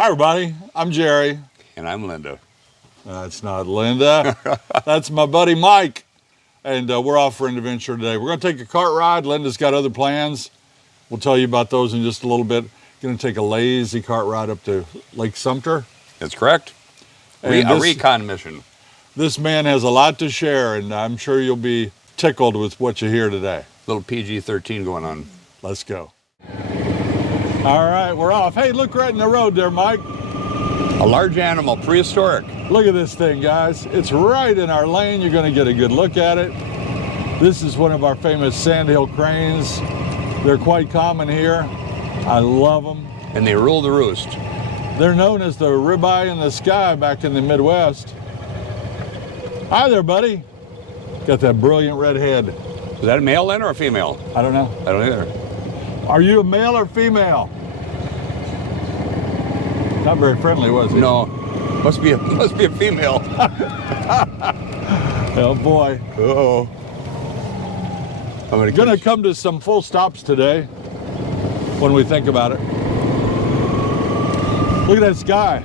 Hi, everybody. I'm Jerry. And I'm Linda. That's not Linda. That's my buddy Mike. And we're off for an adventure today. We're going to take a cart ride. Linda's got other plans. We'll tell you about those in just a little bit. Going to take a lazy cart ride up to Lake Sumter. That's correct. A recon mission. This man has a lot to share, and I'm sure you'll be tickled with what you hear today. Little PG-13 going on. Let's go. All right, we're off. Hey, look right in the road there, Mike. A large animal, prehistoric. Look at this thing, guys. It's right in our lane. You're going to get a good look at it. This is one of our famous sandhill cranes. They're quite common here. I love them. And they rule the roost. They're known as the ribeye in the sky back in the Midwest. Hi there, buddy. Got that brilliant red head. Is that a male then or a female? I don't know. I don't either. Are you a male or female? Not very friendly, was he? No. Must be a female. Oh boy. Uh-oh. I'm gonna come to some full stops today when we think about it. Look at that sky.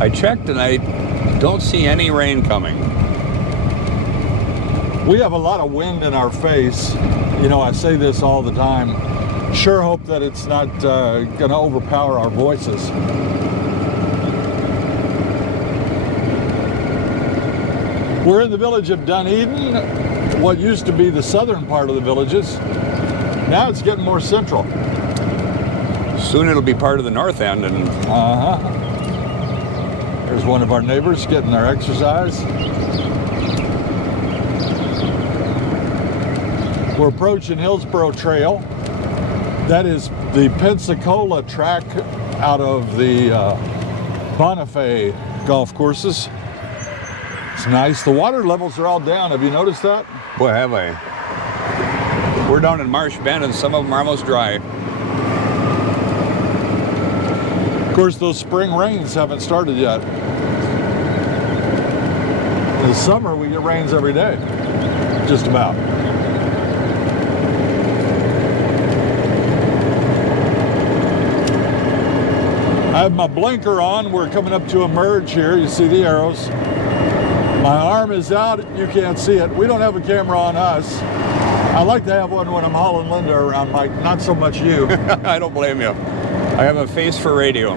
I checked and I don't see any rain coming. We have a lot of wind in our face. You know, I say this all the time. Sure hope that it's not gonna overpower our voices. We're in the village of Dunedin, what used to be the southern part of the villages. Now it's getting more central. Soon it'll be part of the north end. And There's one of our neighbors getting their exercise. We're approaching Hillsborough Trail. That is the Pensacola track out of the Bonifay golf courses. It's nice. The water levels are all down. Have you noticed that? boy, have I. We're down in Marsh Bend and some of them are almost dry. Of course, those spring rains haven't started yet. In the summer, we get rains every day, just about. I have my blinker on. We're coming up to a merge here. You see the arrows. My arm is out. You can't see it. We don't have a camera on us. I like to have one when I'm hauling Linda around, Mike. Not so much you. I don't blame you. I have a face for radio.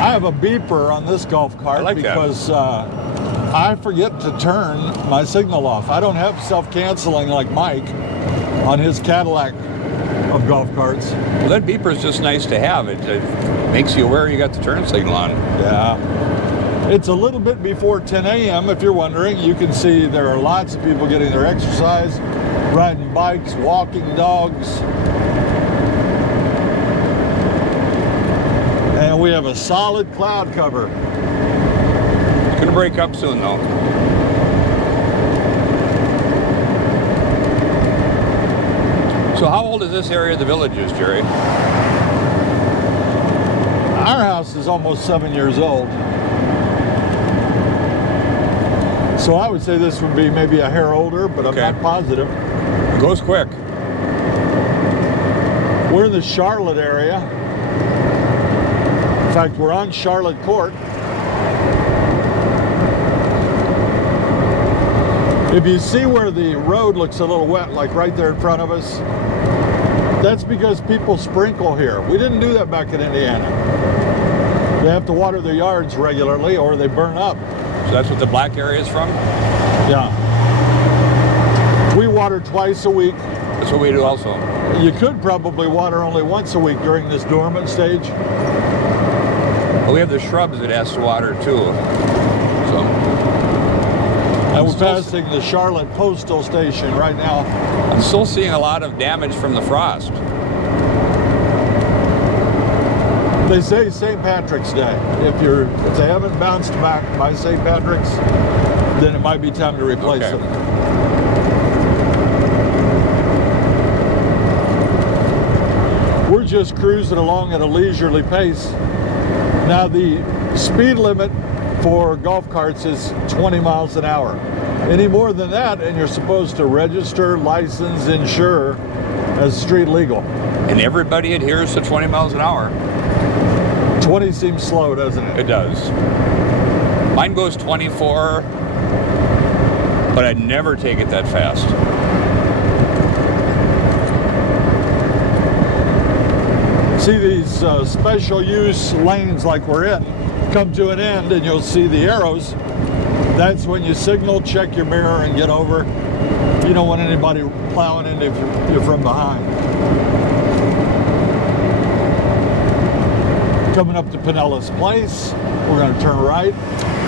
I have a beeper on this golf cart because I forget to turn my signal off. I don't have self-canceling like Mike on his Cadillac of golf carts. Well, that beeper is just nice to have. It makes you aware you got the turn signal on. Yeah. It's a little bit before 10 a.m. if you're wondering. You can see there are lots of people getting their exercise, riding bikes, walking dogs. And we have a solid cloud cover. It's going to break up soon, though. So how old is this area of the villages, Jerry? Our house is almost 7 years old. So I would say this would be maybe a hair older, but I'm not positive. It goes quick. We're in the Charlotte area. In fact, we're on Charlotte Court. If you see where the road looks a little wet, like right there in front of us, that's because people sprinkle here. We didn't do that back in Indiana. They have to water their yards regularly or they burn up. So that's what the black area is from? Yeah. We water twice a week. That's what we do also. You could probably water only once a week during this dormant stage. But we have the shrubs it has to water too. So. And we're passing the Charlotte Postal Station right now. I'm still seeing a lot of damage from the frost. They say St. Patrick's Day. If they haven't bounced back by St. Patrick's, then it might be time to replace them. We're just cruising along at a leisurely pace. Now the speed limit for golf carts is 20 miles an hour. Any more than that, and you're supposed to register, license, insure as street legal. And everybody adheres to 20 miles an hour. 20 seems slow, doesn't it? It does. Mine goes 24, but I'd never take it that fast. See these special use lanes like we're in come to an end, and you'll see the arrows. That's when you signal, check your mirror, and get over. You don't want anybody plowing in if you're from behind. Coming up to Pinellas Place, we're going to turn right,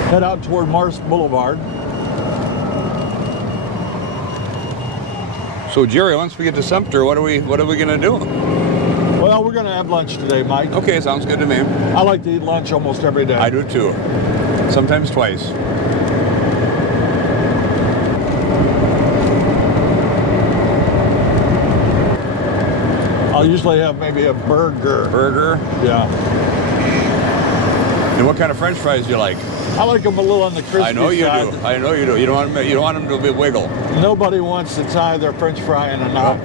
head out toward Morse Boulevard. So Jerry, once we get to Sumter, what are we going to do? Well, we're going to have lunch today, Mike. Okay, sounds good to me. I like to eat lunch almost every day. I do too. Sometimes twice. I'll usually have maybe a burger. Burger? Yeah. And what kind of French fries do you like? I like them a little on the crispy side. I know you do. I know you do. You don't want them to be wiggle. Nobody wants to tie their French fry in a knot.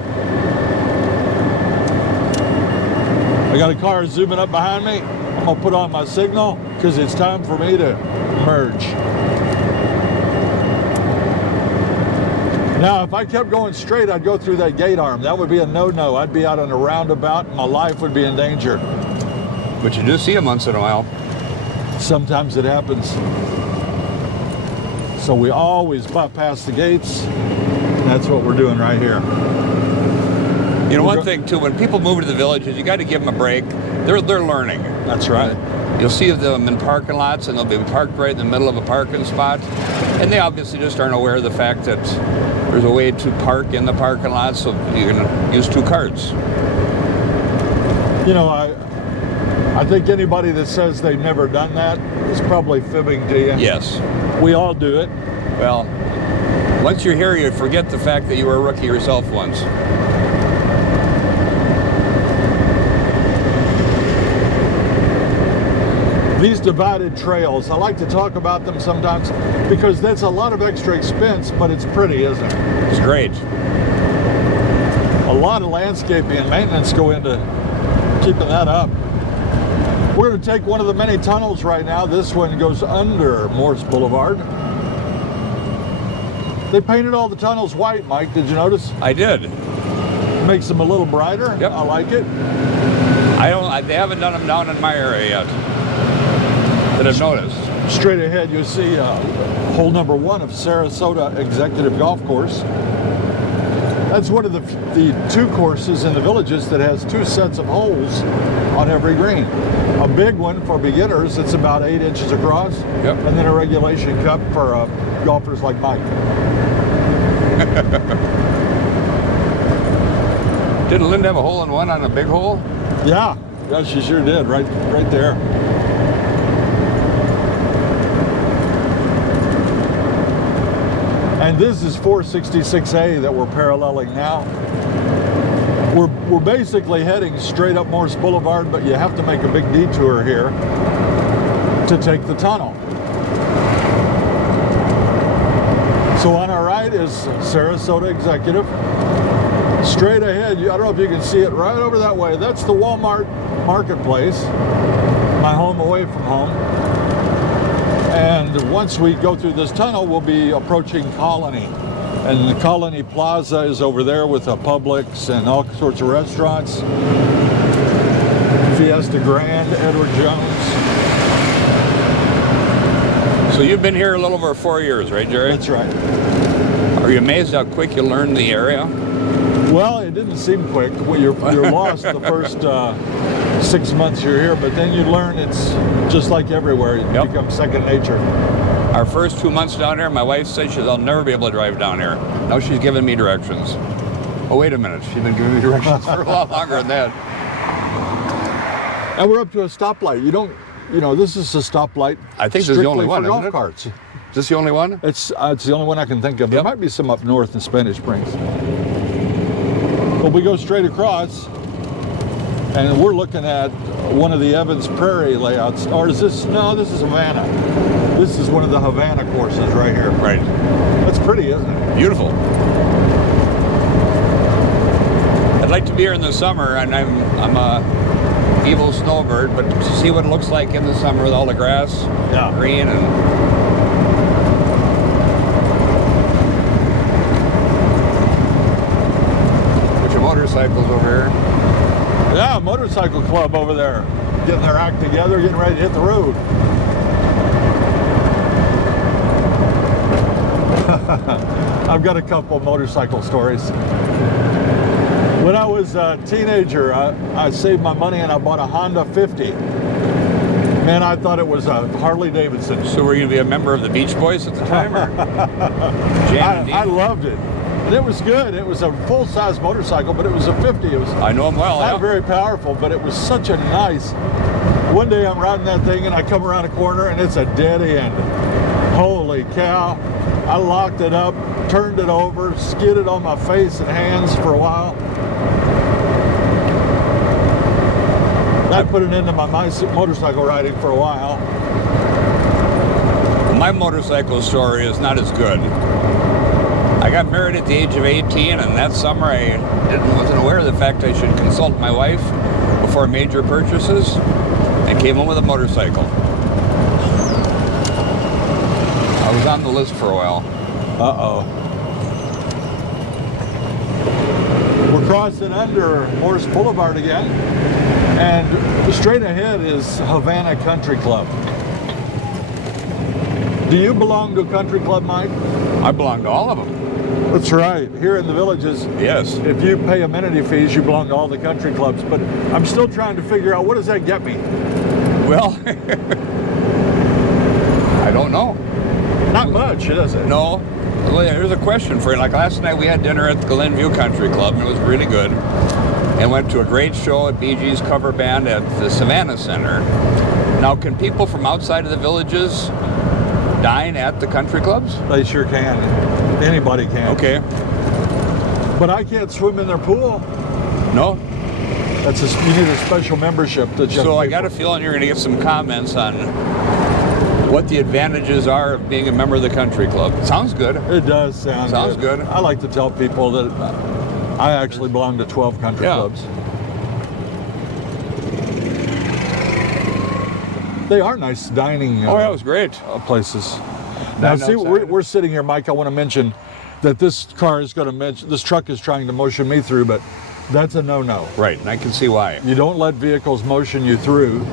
I got a car zooming up behind me. I'm gonna put on my signal because it's time for me to merge. Now, if I kept going straight, I'd go through that gate arm. That would be a no-no. I'd be out on a roundabout and my life would be in danger. But you do see them once in a while. Sometimes it happens. So we always bypass the gates. And that's what we're doing right here. You know, one thing too, when people move to the villages, you got to give them a break. They're learning. That's right. You'll see them in parking lots, and they'll be parked right in the middle of a parking spot, and they obviously just aren't aware of the fact that there's a way to park in the parking lot, so you can use two cars. You know, I think anybody that says they've never done that is probably fibbing to you. Yes. We all do it. Well, once you're here, you forget the fact that you were a rookie yourself once. These divided trails, I like to talk about them sometimes because that's a lot of extra expense, but it's pretty, isn't it? It's great. A lot of landscaping and maintenance go into keeping that up. We're going to take one of the many tunnels right now. This one goes under Morse Boulevard. They painted all the tunnels white, Mike. Did you notice? I did. Makes them a little brighter. Yep. I like it. They haven't done them down in my area yet. That I've noticed. Straight ahead, you'll see hole number 1 of Sarasota Executive Golf Course. That's one of the 2 courses in the villages that has 2 sets of holes on every green. A big one for beginners, it's about 8 inches across, yep. And then a regulation cup for golfers like Mike. Didn't Linda have a hole-in-one on a big hole? Yeah, she sure did, right there. And this is 466A that we're paralleling now. We're basically heading straight up Morse Boulevard, but you have to make a big detour here to take the tunnel. So on our right is Sarasota Executive. Straight ahead, I don't know if you can see it right over that way. That's the Walmart Marketplace, my home away from home. And once we go through this tunnel, we'll be approaching Colony. And the Colony Plaza is over there with a Publix and all sorts of restaurants. Fiesta Grand, Edward Jones. So you've been here a little over 4 years, right, Jerry? That's right. Are you amazed how quick you learned the area? Well, it didn't seem quick. Well, you're lost the first 6 months you're here, but then you learn it's just like everywhere. It becomes second nature. Our first 2 months down here, my wife said I'll never be able to drive down here. Now she's giving me directions. Oh, wait a minute. She's been giving me directions for a lot longer than that. And we're up to a stoplight. This is a stoplight. I think this is the only one, for golf isn't it? carts. Is this the only one? It's the only one I can think of. There might be some up north in Spanish Springs. But we go straight across, and we're looking at one of the Evans Prairie layouts. Or is this? No, this is Havana. This is one of the Havana courses right here. Right. That's pretty, isn't it? Beautiful. I'd like to be here in the summer, and I'm a evil snowbird, but to see what it looks like in the summer with all the grass, green, and bunch of motorcycles over here. Yeah, motorcycle club over there. Getting their act together, getting ready to hit the road. I've got a couple of motorcycle stories. When I was a teenager, I saved my money and I bought a Honda 50. Man, I thought it was a Harley Davidson. So were you going to be a member of the Beach Boys at the time? Or? I loved it. And it was good. It was a full-size motorcycle, but it was a 50. It was I know them well. not very powerful, but it was such a nice. One day I'm riding that thing and I come around a corner and it's a dead end. Holy cow. I locked it up, turned it over, skidded on my face and hands for a while. I put it into my motorcycle riding for a while. My motorcycle story is not as good. I got married at the age of 18, and that summer I wasn't aware of the fact I should consult my wife before major purchases, and came home with a motorcycle. I was on the list for a while. Uh-oh. We're crossing under Morris Boulevard again, and straight ahead is Havana Country Club. Do you belong to a country club, Mike? I belong to all of them. That's right. Here in the villages, Yes. if you pay amenity fees, you belong to all the country clubs. But I'm still trying to figure out, what does that get me? Well, I don't know. Not much, does it? No. Well, here's a question for you. Like last night we had dinner at the Glenview Country Club, and it was really good. And went to a great show at BG's cover band at the Savannah Center. Now, can people from outside of the villages dine at the country clubs? They sure can. Anybody can. Okay. But I can't swim in their pool. No? You need a special membership to just. So I got a feeling you're going to get some comments on what the advantages are of being a member of the country club. Sounds good. It does sound good. I like to tell people that I actually belong to 12 country clubs. They are nice dining That was great. places. Now, see, we're sitting here, Mike. I want to mention that this truck is trying to motion me through, but that's a no-no. Right, and I can see why. You don't let vehicles motion you through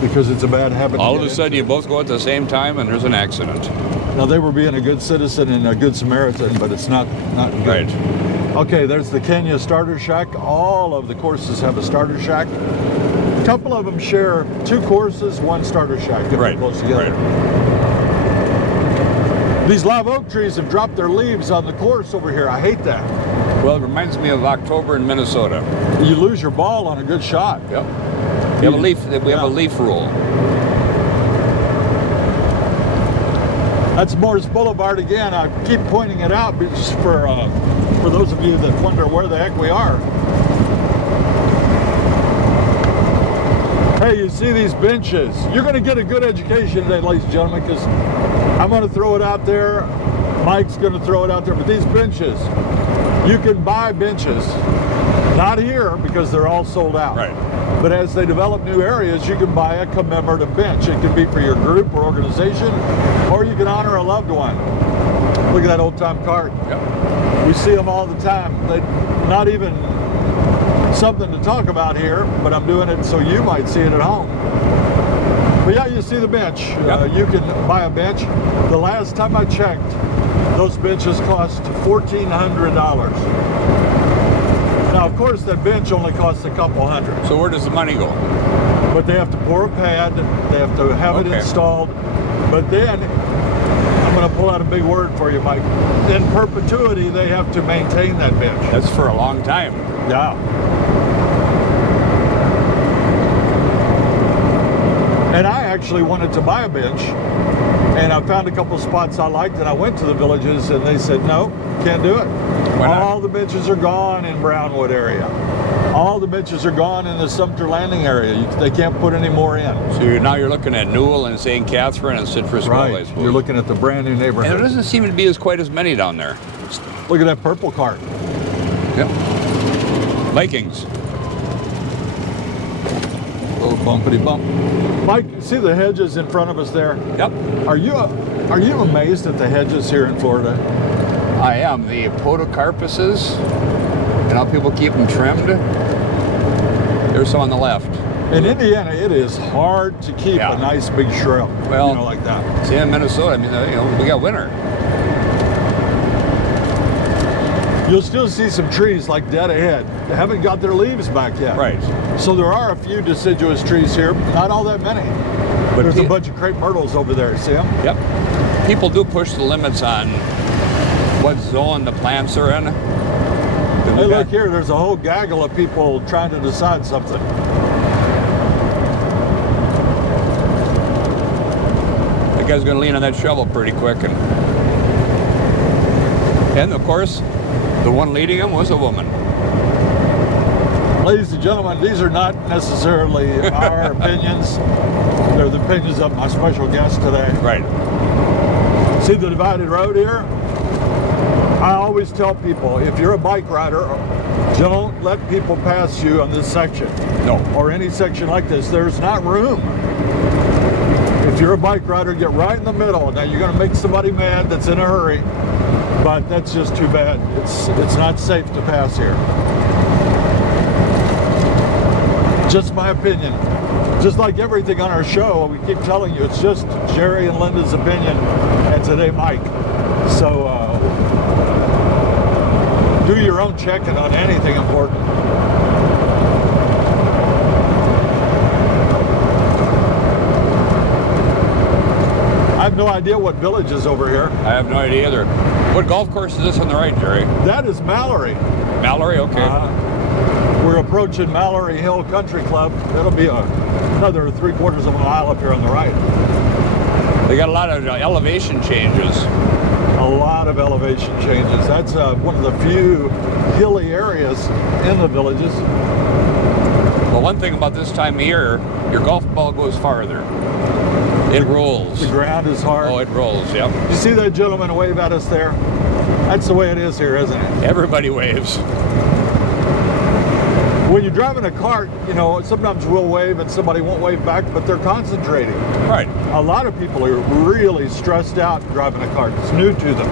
because it's a bad habit. All of a sudden, you both go at the same time, and there's an accident. Now, they were being a good citizen and a good Samaritan, but it's not good. Right. Okay, there's the Kenya Starter Shack. All of the courses have a starter shack. A couple of them share 2 courses, 1 starter shack. They're close together. Right. These live oak trees have dropped their leaves on the course over here. I hate that. Well, it reminds me of October in Minnesota. You lose your ball on a good shot. Yep. We have a leaf rule. That's Morris Boulevard again. I keep pointing it out just for those of you that wonder where the heck we are. Hey, you see these benches? You're going to get a good education today, ladies and gentlemen, because I'm going to throw it out there. Mike's going to throw it out there. But these benches, you can buy benches. Not here, because they're all sold out. Right. But as they develop new areas, you can buy a commemorative bench. It can be for your group or organization, or you can honor a loved one. Look at that old-time cart. Yep. We see them all the time. They're not even something to talk about here, but I'm doing it so you might see it at home. But yeah, you see the bench. Yep. You can buy a bench. The last time I checked, those benches cost $1,400. Now, of course, that bench only costs a couple hundred. So where does the money go? But they have to pour a pad, they have to have it installed. But then, I'm going to pull out a big word for you, Mike. In perpetuity, they have to maintain that bench. That's for a long time. Yeah. And I actually wanted to buy a bench, and I found a couple spots I liked, and I went to the villages, and they said, no, can't do it. Why not? All the benches are gone in Brownwood area. All the benches are gone in the Sumter Landing area. They can't put any more in. So now you're looking at Newell and St. Catherine and Citrus Grove, I Right. suppose. You're looking at the brand new And neighborhood. there doesn't seem to be quite as many down there. Look at that purple cart. Yep. Vikings. Little bumpity bump. Mike, see the hedges in front of us there? Yep. Are you amazed at the hedges here in Florida? I am. The podocarpuses, and how people keep them trimmed. There's some on the left. In Indiana, it is hard to keep Yeah. a nice big shrub, Well, like that. See, in Minnesota, I mean, we got winter. You'll still see some trees like dead ahead. They haven't got their leaves back yet. Right. So there are a few deciduous trees here, not all that many. But There's a bunch of crepe myrtles over there, see them? Yep. People do push the limits on what zone the plants are in. Hey, look here, there's a whole gaggle of people trying to decide something. That guy's going to lean on that shovel pretty quick. And of course, the one leading him was a woman. Ladies and gentlemen, these are not necessarily our opinions. They're the opinions of my special guest today. Right. See the divided road here? I always tell people, if you're a bike rider, don't let people pass you on this section. No. Or any section like this. There's not room. If you're a bike rider, get right in the middle. Now you're going to make somebody mad that's in a hurry, but that's just too bad. It's not safe to pass here. Just my opinion. Just like everything on our show, we keep telling you, it's just Jerry and Linda's opinion, and today Mike. So do your own checking on anything important. I have no idea what village is over here. I have no idea either. What golf course is this on the right, Jerry? That is Mallory. Mallory, okay. We're approaching Mallory Hill Country Club. That'll be another 3/4 of a mile up here on the right. They got a lot of elevation changes. A lot of elevation changes. That's one of the few hilly areas in the villages. Well, one thing about this time of year, your golf ball goes farther. It rolls. The ground is hard. Oh, it rolls, yep. You see that gentleman wave at us there? That's the way it is here, isn't it? Everybody waves. When you're driving a cart, sometimes we'll wave and somebody won't wave back, but they're concentrating. Right. A lot of people are really stressed out driving a cart. It's new to them.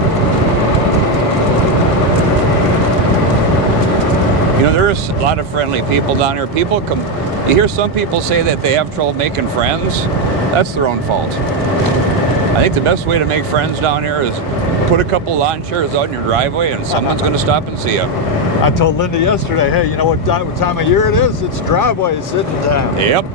There's a lot of friendly people down here. People come. You hear some people say that they have trouble making friends. That's their own fault. I think the best way to make friends down here is put a couple lawn chairs out in your driveway and someone's going to stop and see you. I told Linda yesterday, hey, you know what time of year it is? It's driveway sitting down. Yep.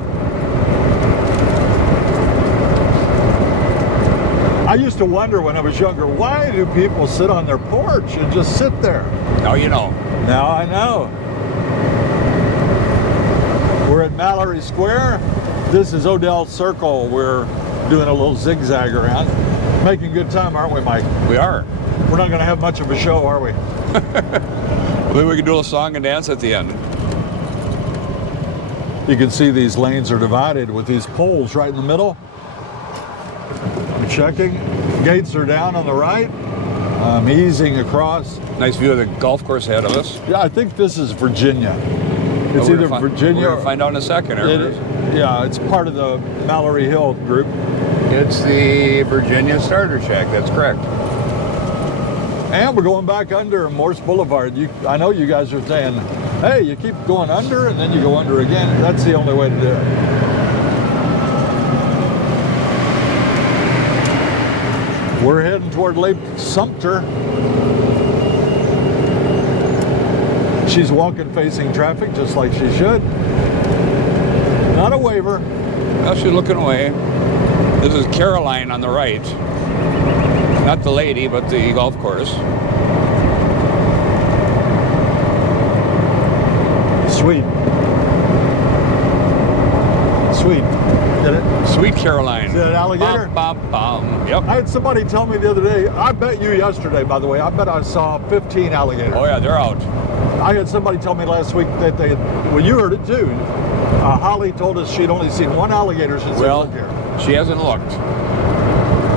I used to wonder when I was younger, why do people sit on their porch and just sit there? Now you know. Now I know. We're at Mallory Square. This is Odell Circle. We're doing a little zigzag around. Making good time, aren't we, Mike? We are. We're not going to have much of a show, are we? Maybe we can do a song and dance at the end. You can see these lanes are divided with these poles right in the middle. I'm checking. Gates are down on the right. I'm easing across. Nice view of the golf course ahead of us. Yeah, I think this is Virginia. It's either Virginia We're going to find out in a second. Yeah, it's part of the Mallory Hill group. It's the Virginia Starter Shack. That's correct. And we're going back under Morse Boulevard. I know you guys are saying, hey, you keep going under and then you go under again. That's the only way to do it. We're heading toward Lake Sumter. She's walking facing traffic just like she should. Not a waiver. Well, she's looking away. This is Caroline on the right. Not the lady, but the golf course. Sweet. Sweet. Did it? Sweet Caroline. Is that an alligator? Bum, bum, bum. Yep. I had somebody tell me the other day, I bet you yesterday, by the way, I bet I saw 15 alligators. Oh, yeah, they're out. I had somebody tell me last week that well, you heard it too. Holly told us she'd only seen one alligator since they lived here. She hasn't looked.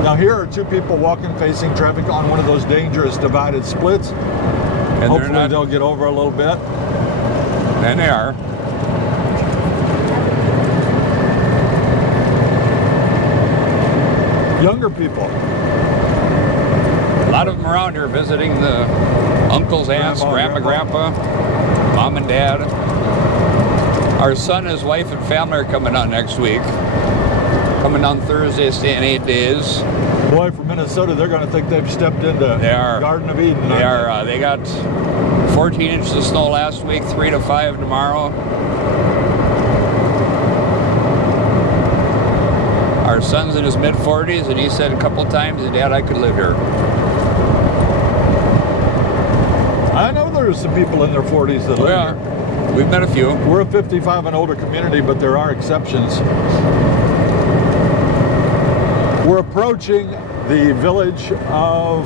Now here are two people walking, facing traffic on one of those dangerous divided splits. And hopefully they'll get over a little bit. And they are. Younger people. A lot of them around here visiting the uncles, aunts, grandpa, mom and dad. Our son, his wife, and family are coming down next week. Coming down Thursday, staying 8 days. Boy, from Minnesota, they're going to think they've stepped into Garden of Eden. They are. They got 14 inches of snow last week, 3 to 5 tomorrow. Our son's in his mid-40s, and he said a couple times, Dad, I could live here. I know there's some people in their 40s that live here. We've met a few. We're a 55 and older community, but there are exceptions. We're approaching the village of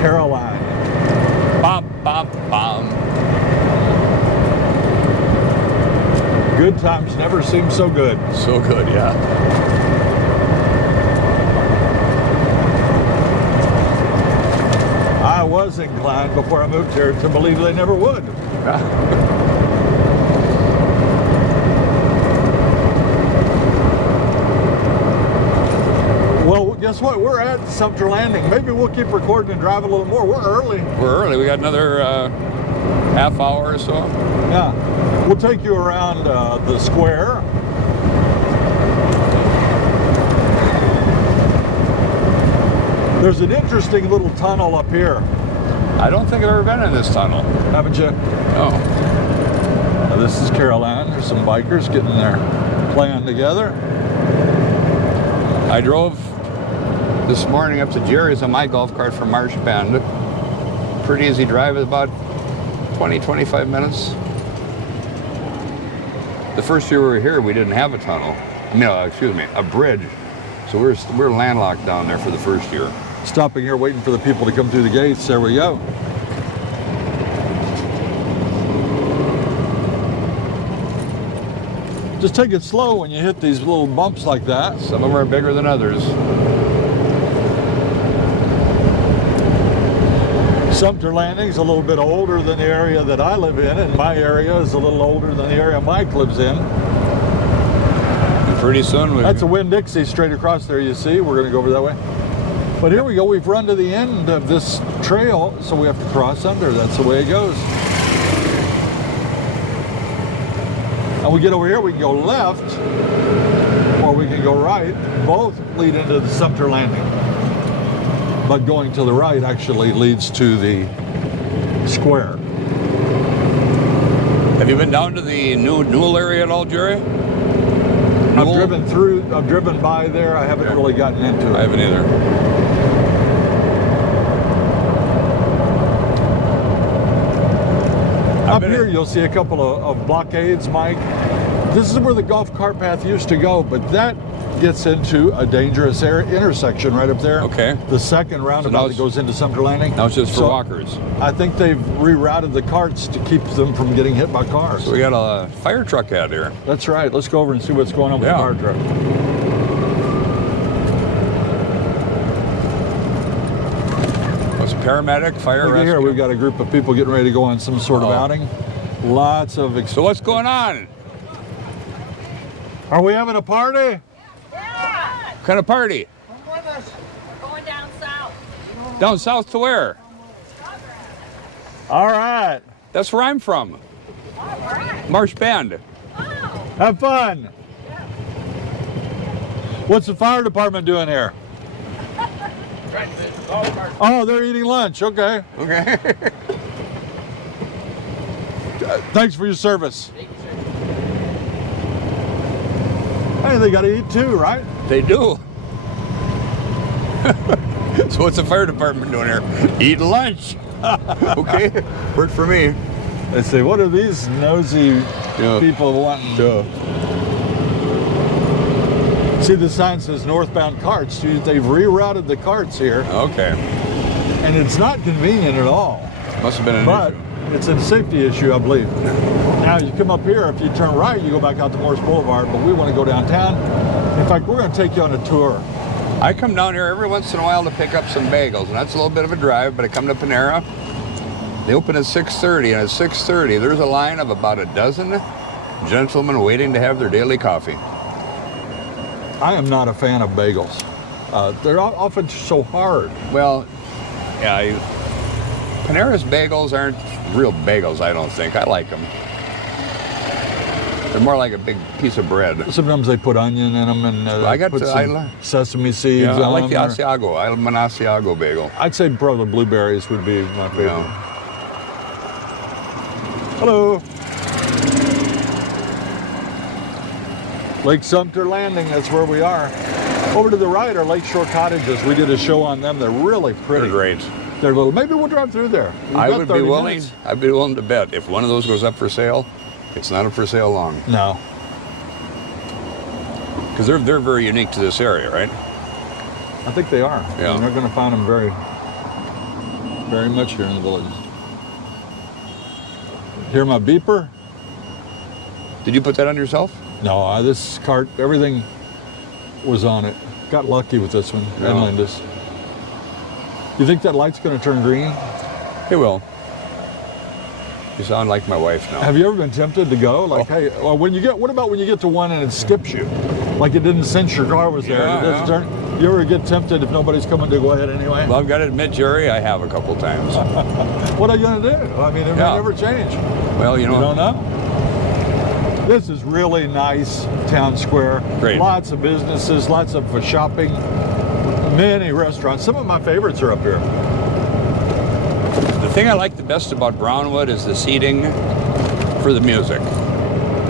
Caroline. Bom, bom, bom. Good times never seem so good. So good, yeah. I was inclined before I moved here to believe they never would. Well, guess what? We're at Sumter Landing. Maybe we'll keep recording and drive a little more. We're early. We're early. We got another half hour or so. Yeah. We'll take you around the square. There's an interesting little tunnel up here. I don't think I've ever been in this tunnel. Haven't you? No. Now, this is Caroline. There's some bikers getting their plan together. I drove this morning up to Jerry's on my golf cart from Marsh Bend. Pretty easy drive, about 20-25 minutes. The first year we were here, we didn't have a tunnel. No, excuse me, a bridge. So we're landlocked down there for the first year. Stopping here, waiting for the people to come through the gates. There we go. Just take it slow when you hit these little bumps like that. Some of them are bigger than others. Sumter Landing's a little bit older than the area that I live in, and my area is a little older than the area Mike lives in. And pretty soon that's a Winn-Dixie straight across there, you see. We're going to go over that way. But here we go. We've run to the end of this trail, so we have to cross under. That's the way it goes. And we get over here, we can go left, or we can go right. Both lead into the Sumter Landing. But going to the right actually leads to the square. Have you been down to the Newell area at all, Jerry? I've driven by there. I haven't really gotten into it. I haven't either. Up here, you'll see a couple of blockades, Mike. This is where the golf cart path used to go, but that gets into a dangerous intersection right up there. Okay. The second roundabout that goes into Sumter Landing. Now it's just for walkers. I think they've rerouted the carts to keep them from getting hit by cars. So we got a fire truck out here. That's right. Let's go over and see what's going on with the fire truck. It's paramedic, fire rescue. Here we've got a group of people getting ready to go on some sort of outing. Lots of So what's going on? Are we having a party? Yeah. What kind of party? Come with us. We're going down south. Down south to where? All right. That's where I'm from. All right. Marsh Bend. Oh. Have fun. Yeah. What's the fire department doing here? Oh, they're eating lunch. Okay. Okay. Thanks for your service. Hey, they got to eat too, right? They do. So what's the fire department doing here? Eating lunch. Okay, worked for me. They say, what are these nosy people wanting to? See, the sign says northbound carts. They've rerouted the carts here. Okay. And it's not convenient at all. Must have been an issue. It's a safety issue, I believe. Now you come up here, if you turn right, you go back out to Morris Boulevard, but we want to go downtown. In fact, we're going to take you on a tour. I come down here every once in a while to pick up some bagels, and that's a little bit of a drive, but I come to Panera. They open at 6:30, and at 6:30, there's a line of about a dozen gentlemen waiting to have their daily coffee. I am not a fan of bagels. They're often so hard. Well, yeah, Panera's bagels aren't real bagels, I don't think. I like them. They're more like a big piece of bread. Sometimes they put onion in them and sesame seeds I on like the them. Asiago. I love an Asiago bagel. I'd say probably blueberries would be my favorite. Yeah. Hello. Lake Sumter Landing, that's where we are. Over to the right are Lakeshore Cottages. We did a show on them. They're really pretty. They're great. They're little. Maybe we'll drive through there. I would be willing. I'd be willing to bet if one of those goes up for sale, it's not up for sale long. No. Because they're very unique to this area, right? I think they are. Yeah. And they're going to find them very, very much here in the village. Hear my beeper? Did you put that on yourself? No, this cart, everything was on it. Got lucky with this one, Yeah. and Linda's. You think that light's going to turn green? It will. You sound like my wife now. Have you ever been tempted to go? Like, hey, well, what about when you get to one and it skips you? Like it didn't sense your car was there. Yeah, It doesn't turn. You ever get tempted if nobody's coming to go ahead anyway? Well, I've got to admit, Jerry, I have a couple times. What are you going to do? I mean, it may never change. Well, you You don't know? This is really nice town square. Great. Lots of businesses, lots of shopping, many restaurants. Some of my favorites are up here. The thing I like the best about Brownwood is the seating for the music.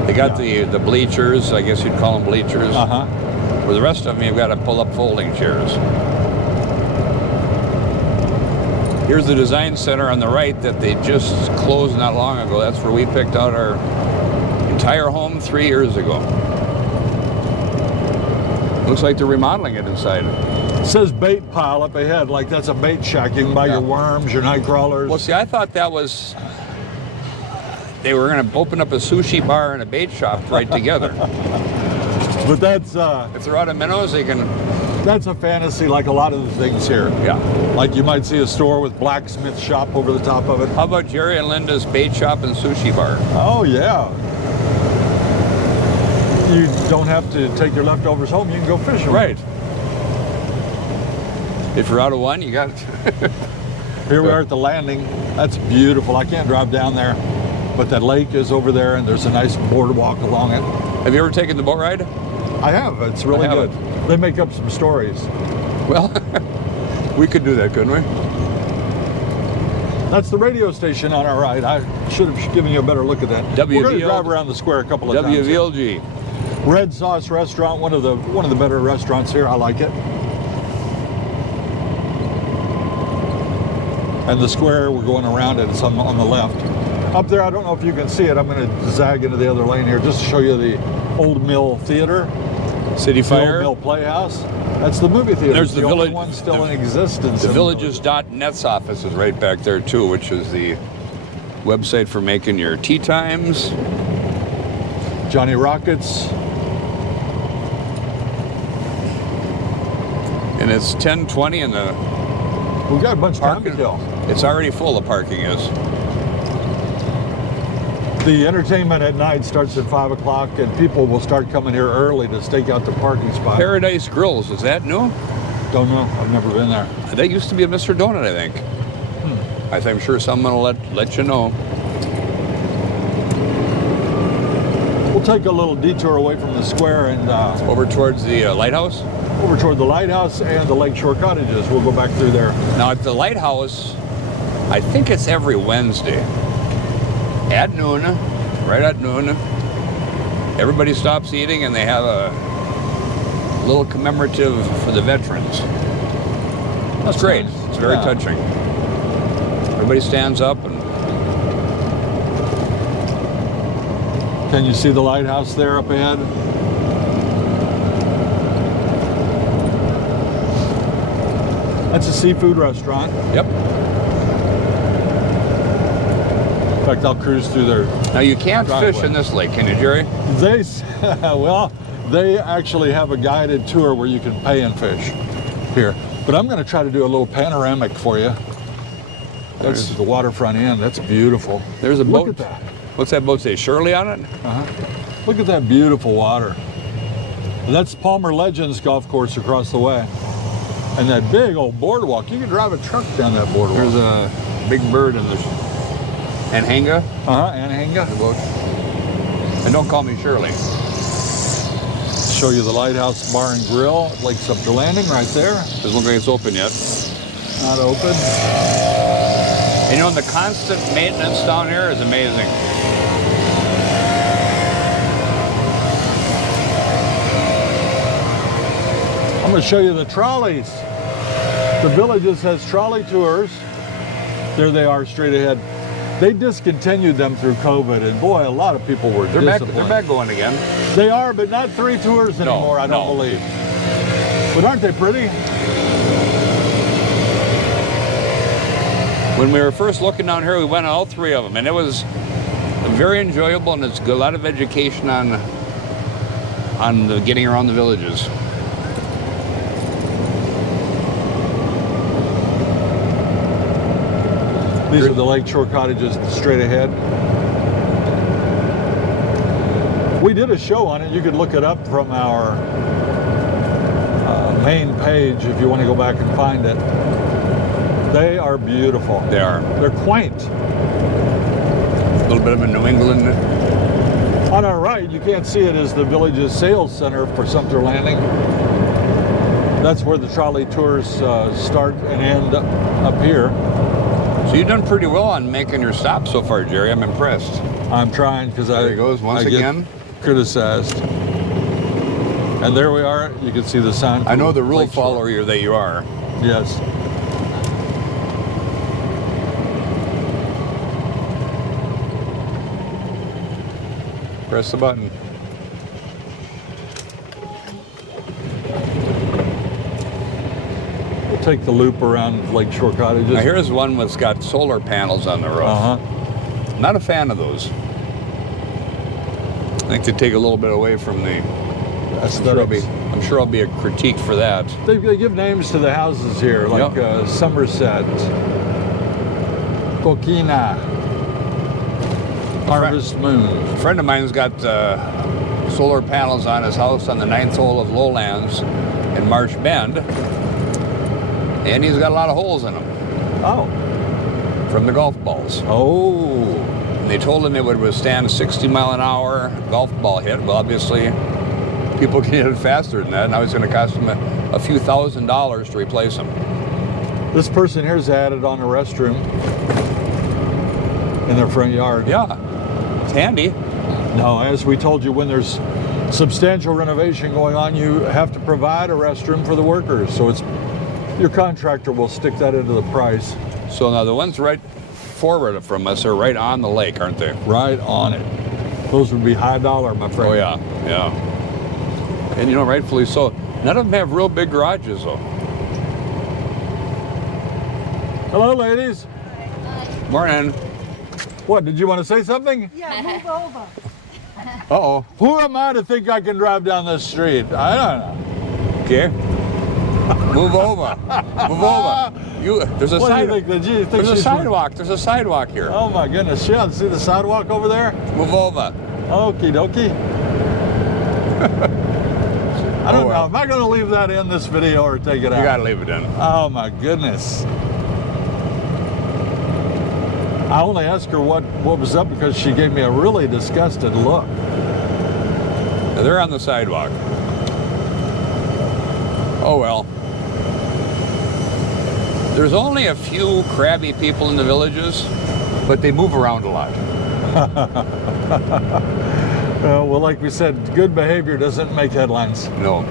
They got the bleachers, I guess you'd call them bleachers. Uh-huh. For the rest of them, you've got to pull up folding chairs. Here's the design center on the right that they just closed not long ago. That's where we picked out our entire home 3 years ago. Looks like they're remodeling it inside. It says bait pile up ahead, like that's a bait shack. You can buy your worms, your night crawlers. Well, see, I thought that was... They were going to open up a sushi bar and a bait shop right together. But that's If they're out of minnows, they can... that's a fantasy like a lot of the things here. Yeah. Like you might see a store with blacksmith shop over the top of it. How about Jerry and Linda's bait shop and sushi bar? Oh, yeah. You don't have to take your leftovers home. You can go fishing. Right. If you're out of one, you got it. Here we are at the landing. That's beautiful. I can't drive down there, but that lake is over there, and there's a nice boardwalk along it. Have you ever taken the boat ride? I have. It's really I good. haven't. They make up some stories. Well, we could do that, couldn't we? That's the radio station on our right. I should have given you a better look at that. We're going to drive around the square a couple of times. WVLG. Red Sauce Restaurant, one of the better restaurants here. I like it. And the square, we're going around it. It's on the left. Up there, I don't know if you can see it. I'm going to zag into the other lane here just to show you the Old Mill Theater. City The Fire. Old Mill Playhouse. That's the movie theater. There's the the only village- one still in existence. The in villages.net's office is right back there too, which is the website for making your tea times. Johnny Rockets. And it's 10:20 and the We've got a bunch of time to parking. kill. It's already full. The parking is. The entertainment at night starts at 5 o'clock, and people will start coming here early to stake out the parking spot. Paradise Grills, is that new? Don't know. I've never been there. That used to be a Mr. Donut, I think. I'm sure someone will let you know. We'll take a little detour away from the square and Over towards the lighthouse. over toward the lighthouse and the Lakeshore Cottages. We'll go back through there. Now at the lighthouse, I think it's every Wednesday at noon, right at noon. Everybody stops eating and they have a little commemorative for the veterans. That's great. nice. It's very Yeah. touching. Everybody stands up and Can you see the lighthouse there up ahead? That's a seafood restaurant. yep. In fact, I'll cruise through there. Now you can't Driveway. fish in this lake, can you, Jerry? They, well, they actually have a guided tour where you can pay and fish here. But I'm going to try to do a little panoramic for you. That's the waterfront end. That's beautiful. There's a boat. Look at that. What's that boat say? Shirley on it? Look at that beautiful water. That's Palmer Legends Golf Course across the way. And that big old boardwalk. You can drive a truck down that boardwalk. There's a big bird in the Anhanga. Anhanga. The boat. And don't call me Shirley. Show you the Lighthouse Bar and Grill at Lake Sumter Landing right there. Doesn't look like it's open yet. Not open. And you know, the constant maintenance down here is amazing. I'm going to show you the trolleys. The Villages has trolley tours. There they are straight ahead. They discontinued them through COVID, and boy, a lot of people were disappointed. They're back going again. They are, but not 3 tours anymore, I don't believe. But aren't they pretty? When we were first looking down here, we went on all 3 of them, and it was very enjoyable, and it's a lot of education on the getting around the villages. These are the Lakeshore cottages straight ahead. We did a show on it. You could look it up from our main page if you want to go back and find it. They are beautiful. They are. They're quaint. A little bit of a New England. On our right, you can't see it, is the Villages Sales Center for Sumter Landing. That's where the trolley tours start and end up here. So you've done pretty well on making your stop so far, Jerry. I'm impressed. I'm trying because There he goes once again. Criticized. And there we are. You can see the sign. I know the rule Lakeshore. follower that you are. Yes. Press the button. We'll take the loop around Lakeshore Cottages. Now here's one that's got solar panels on the roof. Not a fan of those. I think they take a little bit away from the Aesthetics. I'm sure I'll be a critique for that. They give names to the houses here, like Somerset, Coquina, Harvest Moon. A friend of mine's got solar panels on his house on the 9th hole of Lowlands in Marsh Bend, and he's got a lot of holes in them Oh. from the golf balls. Oh. And they told him it would withstand a 60-mile-an-hour golf ball hit. Well, obviously, people can hit it faster than that. Now it's going to cost him a few $1,000s to replace them. This person here's added on a restroom in their front yard. Yeah, it's handy. No, as we told you, when there's substantial renovation going on, you have to provide a restroom for the workers. So it's your contractor will stick that into the price. So now the ones right forward from us are right on the lake, aren't they? Right on it. Those would be high dollar, my friend. Oh, yeah, yeah. And you know, rightfully so. None of them have real big garages, though. Hello, ladies. Morning. What, did you want to say something? Yeah, move over. Uh-oh. Who am I to think I can drive down this street? I don't know. Okay. Move over. Move over. There's a What do you sidewalk. think? Did you think There's a she's- sidewalk. There's a sidewalk here. Oh my goodness, yeah, see the sidewalk over there? Move over. Okie dokie. I don't know. well. Am I going to leave that in this video or take it out? You gotta leave it in. Oh my goodness. I only asked her what was up because she gave me a really disgusted look. They're on the sidewalk. Oh well. There's only a few crabby people in the villages, but they move around a lot. Well, like we said, good behavior doesn't make headlines. No.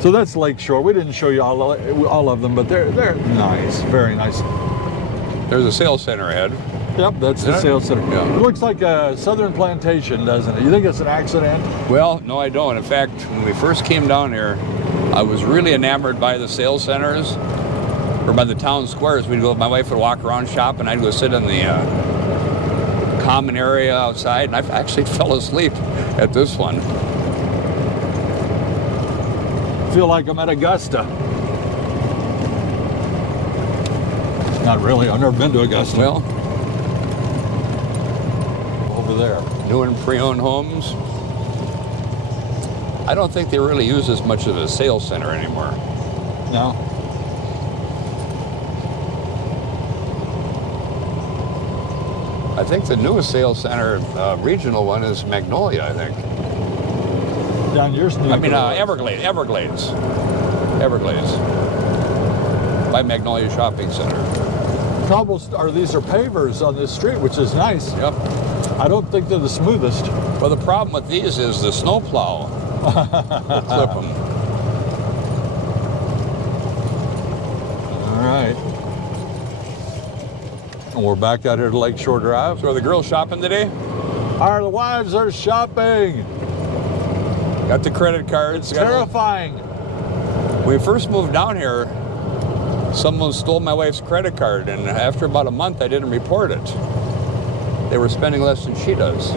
So that's Lakeshore. We didn't show you all of them, but they're nice, very nice. There's a sales center ahead. Yep, that's the Yeah. sales center. Yeah. It looks like a southern plantation, doesn't it? You think it's an accident? Well, no, I don't. In fact, when we first came down here, I was really enamored by the sales centers, or by the town squares. My wife would walk around shop, and I'd go sit in the common area outside, and I actually fell asleep at this one. Feel like I'm at Augusta. Not really. I've never been to Augusta. Well, over there. new and pre-owned homes. I don't think they really use as much of a sales center anymore. No. I think the newest sales center, regional one, is Magnolia, I think. Down your I mean, Everglades. By Magnolia Shopping Center. These are pavers on this street, which is nice. Yep. I don't think they're the smoothest. Well, the problem with these is the snowplow will clip them. All right. And we're back out here to Lakeshore Drive. So are the girls shopping today? Our wives are shopping. Got the credit cards. It's terrifying. When we first moved down here, someone stole my wife's credit card, and after about a month, I didn't report it. They were spending less than she does.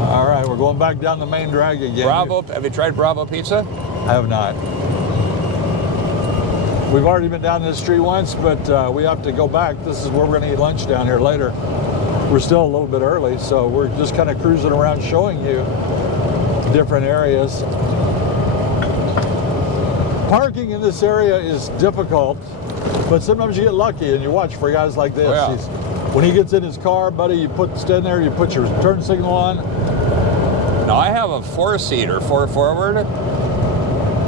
All right, we're going back down the main drag again. Bravo, have you tried Bravo Pizza? I have not. We've already been down this street once, but we have to go back. This is where we're going to eat lunch down here later. We're still a little bit early, so we're just kind of cruising around showing you different areas. Parking in this area is difficult, but sometimes you get lucky and you watch for guys like this. Oh, yeah. When he gets in his car, buddy, you stand there, you put your turn signal on. Now I have a 4-seater, 4-forward,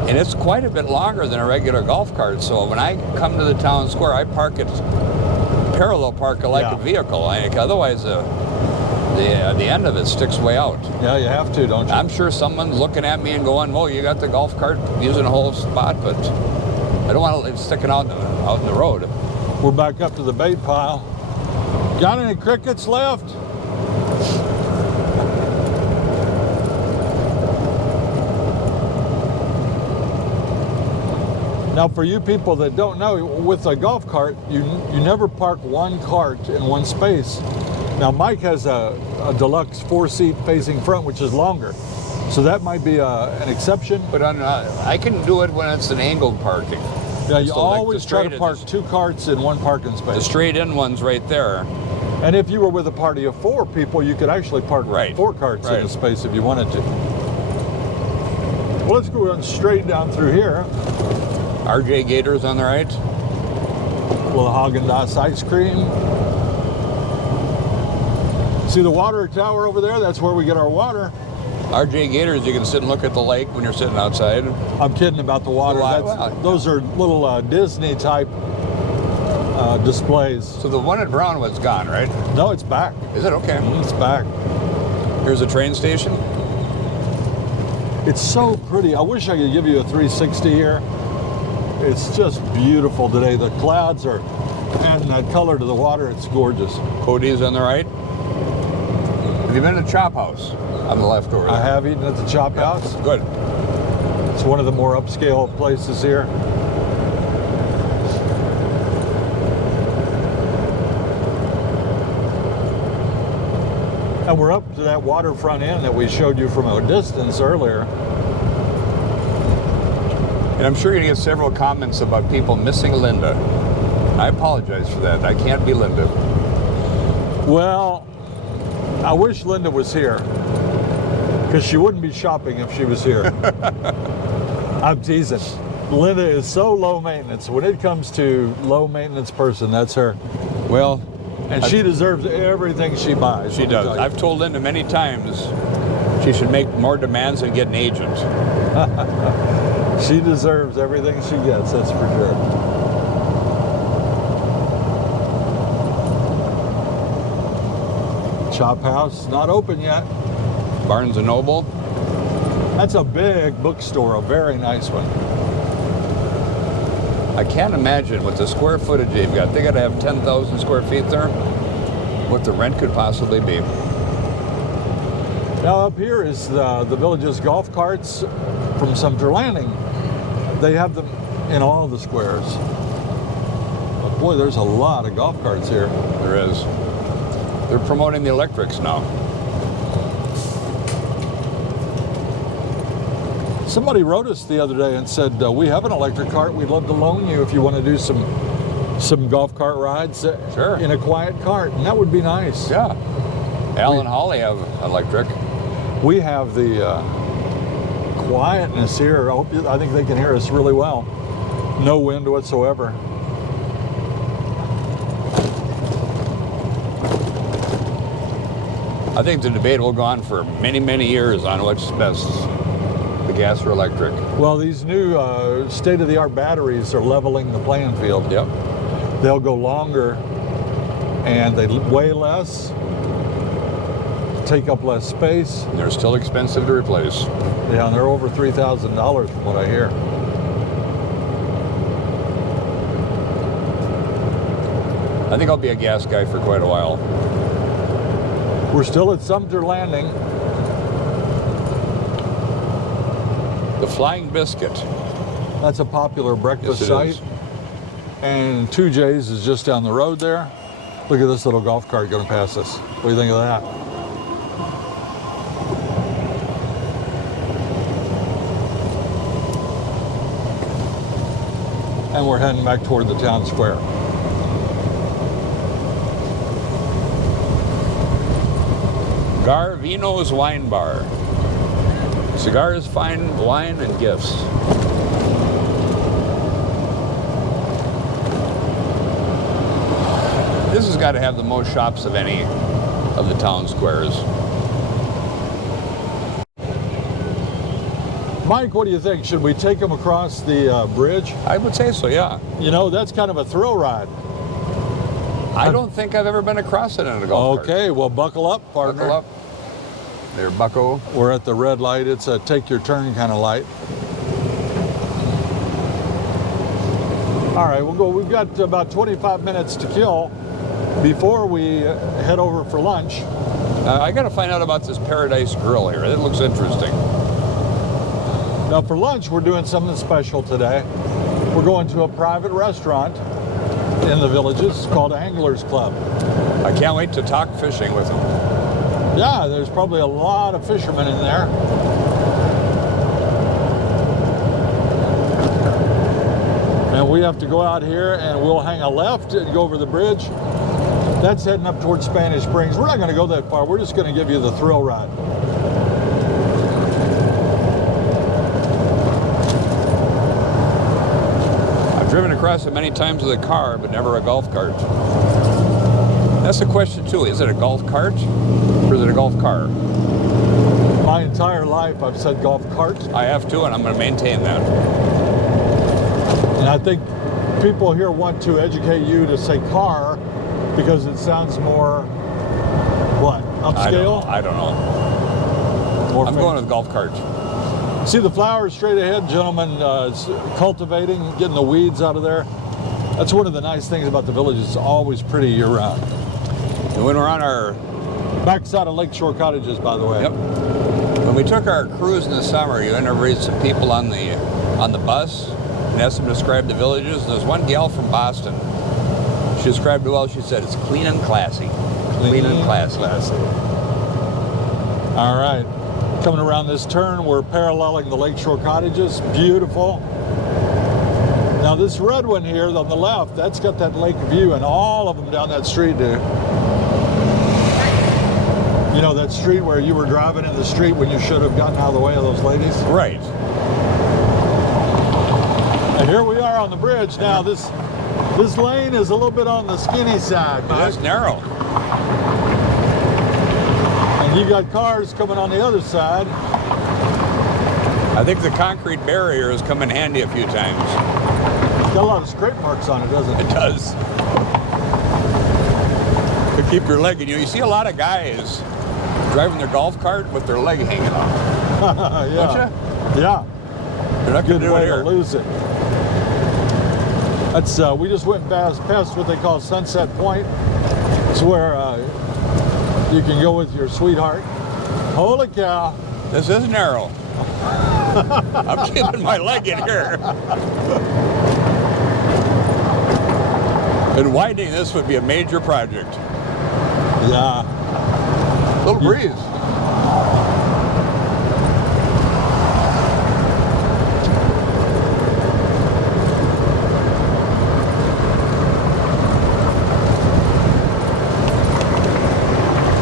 and it's quite a bit longer than a regular golf cart. So when I come to the town square, I park it parallel park like a vehicle. Otherwise, the end of it sticks way out. Yeah, you have to, don't you? I'm sure someone's looking at me and going, "Well, you got the golf cart using a whole spot," but I don't want it sticking out in the road. We're back up to the bait pile. Got any crickets left? Now, for you people that don't know, with a golf cart, you never park one cart in one space. Now, Mike has a deluxe 4-seat facing front, which is longer. So that might be an exception. But I can do it when it's an angled parking. Yeah, you always try to park 2 carts in one parking space. The straight-in one's right there. And if you were with a party of 4 people, you could actually park 4 carts in a space if you wanted to. Well, let's go straight down through here. RJ Gators on the right. Little Haagen-Dazs ice cream. See the water tower over there? That's where we get our water. RJ Gators, you can sit and look at the lake when you're sitting outside. I'm kidding about the water. Those are little Disney type displays. So the one at Brownwood's gone, right? No, it's back. Is it? Okay. It's back. Here's a train station. It's so pretty. I wish I could give you a 360 here. It's just beautiful today. The clouds are adding that color to the water. It's gorgeous. Cody's on the right. Have you been to Chop House on the left over there? I have eaten at the Chop House. Good. It's one of the more upscale places here. And we're up to that waterfront inn that we showed you from a distance earlier. And I'm sure you're going to get several comments about people missing Linda. I apologize for that. I can't be Linda. Well, I wish Linda was here, because she wouldn't be shopping if she was here. I'm teasing. Linda is so low maintenance. When it comes to low maintenance person, that's her. Well, and she deserves everything she buys. She does. I've told Linda many times she should make more demands and get an agent. She deserves everything she gets, that's for sure. Chop House, not open yet. Barnes & Noble. That's a big bookstore, a very nice one. I can't imagine with the square footage they've got. They got to have 10,000 square feet there. What the rent could possibly be. Now up here is the village's golf carts from Sumter Landing. They have them in all the squares. Boy, there's a lot of golf carts here. There is. They're promoting the electrics now. Somebody wrote us the other day and said, we have an electric cart. We'd love to loan you if you want to do some golf cart rides Sure. in a quiet cart. And that would be nice. Yeah. Al and Holly have electric. We have the quietness here. I think they can hear us really well. No wind whatsoever. I think the debate will go on for many, many years on what's best, the gas or electric. Well, these new state-of-the-art batteries are leveling the playing field. Yep. They'll go longer and they weigh less, take up less space. And they're still expensive to replace. Yeah, and they're over $3,000 from what I hear. I think I'll be a gas guy for quite a while. We're still at Sumter Landing. The Flying Biscuit. That's a popular breakfast Yes, it site. is. And 2J's is just down the road there. Look at this little golf cart going past us. What do you think of that? And we're heading back toward the town square. Garvino's Wine Bar. Cigars, fine wine, and gifts. This has got to have the most shops of any of the town squares. Mike, what do you think? Should we take them across the bridge? I would say so, yeah. You know, that's kind of a thrill ride. I don't think I've ever been across it in a golf cart. Okay, well, buckle up, partner. Buckle up. There, bucko. We're at the red light. It's a take your turn kind of light. All right, we'll go. We've got about 25 minutes to kill before we head over for lunch. I got to find out about this Paradise Grill here. It looks interesting. Now for lunch, we're doing something special today. We're going to a private restaurant in the Villages called Anglers Club. I can't wait to talk fishing with them. Yeah, there's probably a lot of fishermen in there. And we have to go out here and we'll hang a left and go over the bridge. That's heading up towards Spanish Springs. We're not going to go that far. We're just going to give you the thrill ride. I've driven across it many times with a car, but never a golf cart. That's the question too. Is it a golf cart or is it a golf car? My entire life I've said golf cart. I have to, and I'm going to maintain that. And I think people here want to educate you to say car because it sounds more, what, upscale? I don't know. More I'm fancy. going with golf cart. See the flowers straight ahead, gentlemen, cultivating, getting the weeds out of there. That's one of the nice things about the village. It's always pretty year-round. And when we're on our Backside of Lakeshore Cottages, by the way. Yep. When we took our cruise in the summer, you interviewed some people on the bus and asked them to describe the villages. And there's one gal from Boston. She described it well. She said it's clean and classy. Clean and classy. All right. Coming around this turn, we're paralleling the Lakeshore Cottages. Beautiful. Now this red one here on the left, that's got that lake view, and all of them down that street do. You know, that street where you were driving in the street when you should have gotten out of the way of those ladies? Right. And here we are on the bridge. Now this lane is a little bit on the skinny side, Mike. It's narrow. And you got cars coming on the other side. I think the concrete barrier has come in handy a few times. Got a lot of scrape marks on it, doesn't It it? does. To keep your leg in you. You see a lot of guys driving their golf cart with their leg hanging off. Yeah. Don't Yeah. They're not Good going to do way it to here. lose it. That's we just went past what they call Sunset Point. It's where you can go with your sweetheart. Holy cow! This is narrow. I'm keeping my leg in here. And widening this would be a major project. Yeah. Little breeze.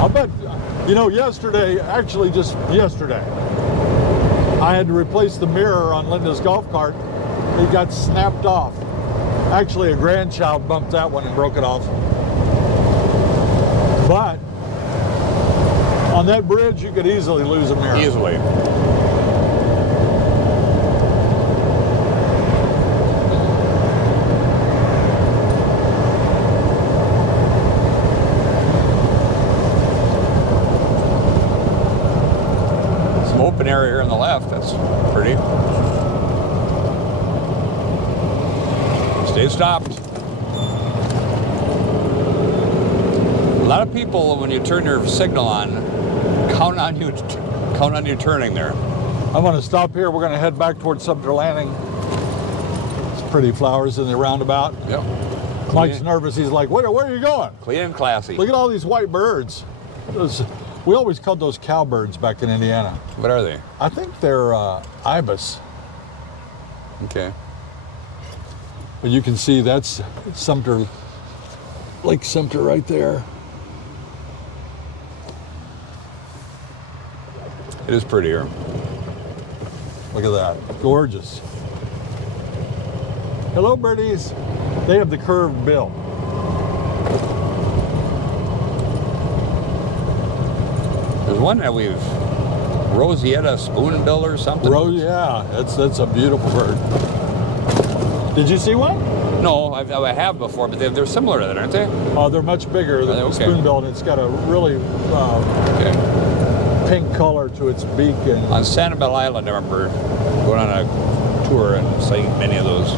I'll bet, you know, yesterday, actually just yesterday, I had to replace the mirror on Linda's golf cart. It got snapped off. Actually, a grandchild bumped that one and broke it off. But on that bridge, you could easily lose a mirror. Easily. Some open area here on the left. That's pretty. Stay stopped. A lot of people, when you turn your signal on, count on you turning there. I'm going to stop here. We're going to head back towards Sumter Landing. It's pretty flowers in the roundabout. Yep. Mike's nervous. He's like, where are you going? Clean and classy. Look at all these white birds. We always called those cowbirds back in Indiana. What are they? I think they're ibis. Okay. But you can see that's Sumter, Lake Sumter right there. It is prettier. Look at that, gorgeous. Hello, birdies. They have the curved bill. There's one that we've Rosietta spoonbill or something. Yeah, that's a beautiful bird. Did you see one? No, I have before, but they're similar to that, aren't they? Oh, they're much bigger than the Okay. spoonbill, and it's got a really Okay. pink color to its beak. And On Sanibel Island, I remember going on a tour and seeing many of those.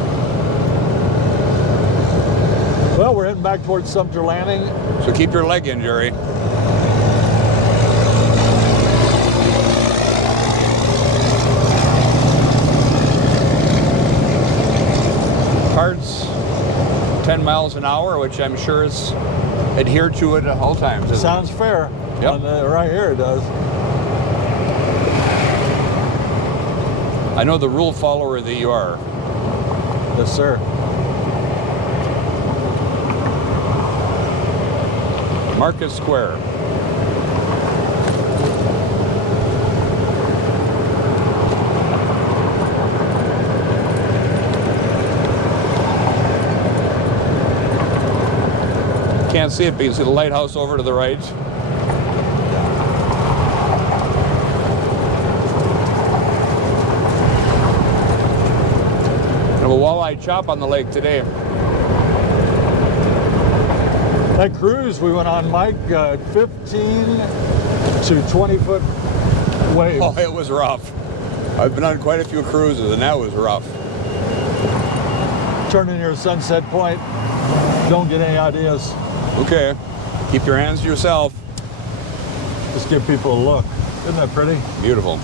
well, we're heading back towards Sumter Landing. So keep your leg in, Jerry. Carts 10 miles an hour, which I'm sure is adhered to at all times. isn't it? Sounds fair. Yep. Right here it does. I know the rule follower that you are. Yes, sir. Market Square. Can't see it, but you can see the lighthouse over to the right. And a walleye chop on the lake today. That cruise we went on, Mike, 15 to 20 foot waves. Oh, it was rough. I've been on quite a few cruises, and that was rough. Turning your Sunset Point, don't get any ideas. Okay, keep your hands to yourself. Just give people a look. Isn't that pretty? Beautiful.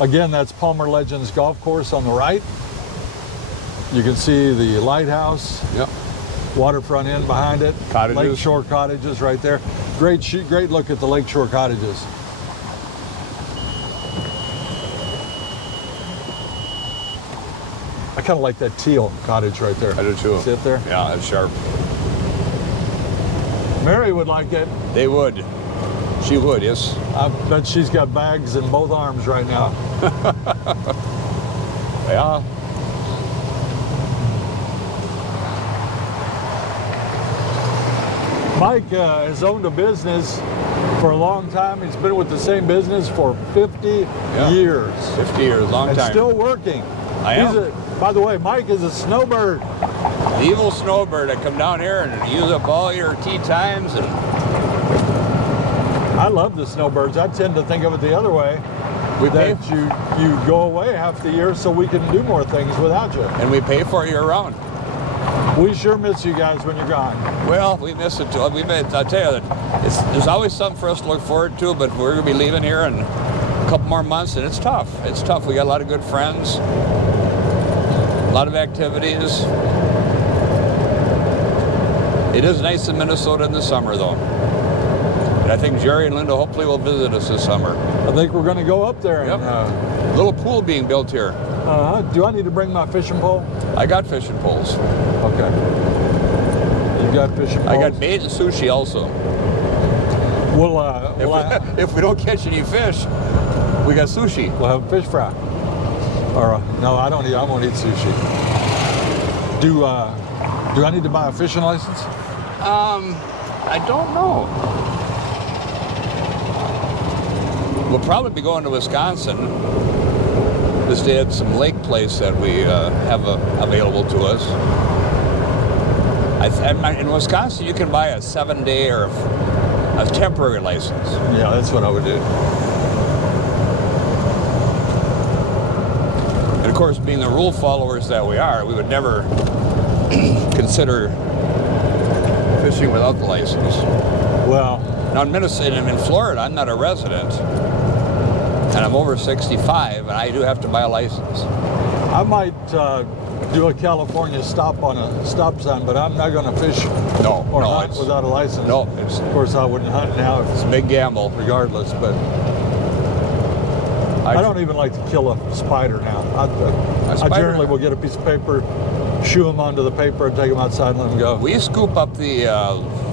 Again, that's Palmer Legends Golf Course on the right. You can see the lighthouse, Yep. waterfront inn behind it. Cottages. Lakeshore cottages right there. Great look at the Lakeshore cottages. I kind of like that teal cottage right there. I do too. See it there? Yeah, that's sharp. Mary would like it. They would. She would, yes. I bet she's got bags in both arms right now. Yeah. Mike has owned a business for a long time. He's been with the same business for 50 years. 50 years, long And time. still working. I am. By the way, Mike is a snowbird. The evil snowbird that come down here and use up all your tea times. And I love the snowbirds. I tend to think of it the other way. we pay, That you go away half the year so we can do more things without you. and we pay for it year round. We sure miss you guys when you're gone. Well, we miss it too. I'll tell you that there's always something for us to look forward to, but we're gonna be leaving here in a couple more months, and it's tough. It's tough. We got a lot of good friends. lot of activities. It is nice in Minnesota in the summer, though. And I think Jerry and Linda hopefully will visit us this summer. I think we're going to go up there. Yep. And, Little pool being built here. do I need to bring my fishing pole? I got fishing poles. Okay. You got fishing poles? I got bait and sushi also. If we don't catch any fish, we got sushi. We'll have a fish fry. Or no, I won't eat sushi. Do I need to buy a fishing license? I don't know. We'll probably be going to Wisconsin to stay at some lake place that we have available to us. In Wisconsin, you can buy a 7-day or a temporary license. Yeah, that's what I would do. And of course, being the rule followers that we are, we would never consider fishing without the license. Well, now in Minnesota and in Florida, I'm not a resident, and I'm over 65, and I do have to buy a license. I might do a California stop on a stop sign, but I'm not going to fish or hunt without a license. No, of course I wouldn't hunt now. It's a big gamble, regardless. But I don't even like to kill a spider now. I generally will get a piece of paper, shoo them onto the paper, and take them outside and let them go. We scoop up the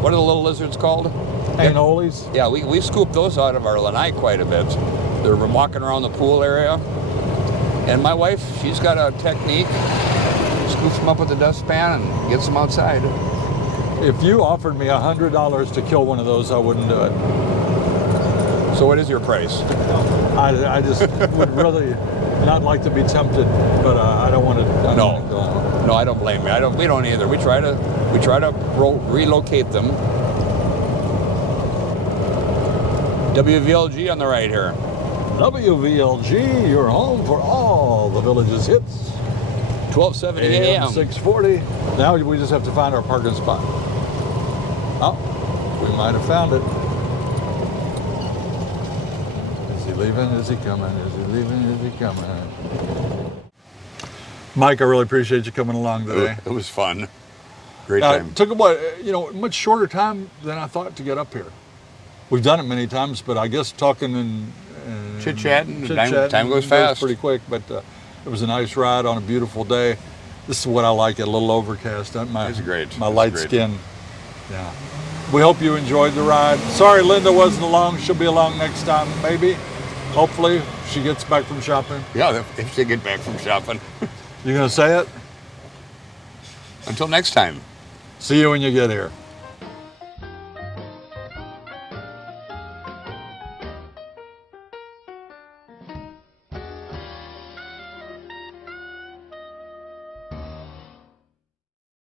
what are the little lizards called? Anoles? Yeah, we scoop those out of our lanai quite a bit. They're walking around the pool area. And my wife, she's got a technique. Scoops them up with the dustpan and gets them outside. If you offered me $100 to kill one of those, I wouldn't do it. So what is your price? I just would really not like to be tempted, but I don't want to. No, I don't blame you. We don't either. We try to relocate them. WVLG on the right here. WVLG, your home for all the village's hits. 1270 AM. 640. Now we just have to find our parking spot. Oh, we might have found it. Is he leaving? Is he coming? Is he leaving? Is he coming? Mike, I really appreciate you coming along today. It was fun. Great time. It took a much shorter time than I thought to get up here. We've done it many times, but I guess talking and chit-chatting, time goes fast. Pretty quick, but it was a nice ride on a beautiful day. This is what I like, a little overcast. It's great. My light skin. Yeah. We hope you enjoyed the ride. Sorry Linda wasn't along. She'll be along next time, maybe. Hopefully, she gets back from shopping. Yeah, if she get back from shopping. You gonna say it? Until next time. See you when you get here.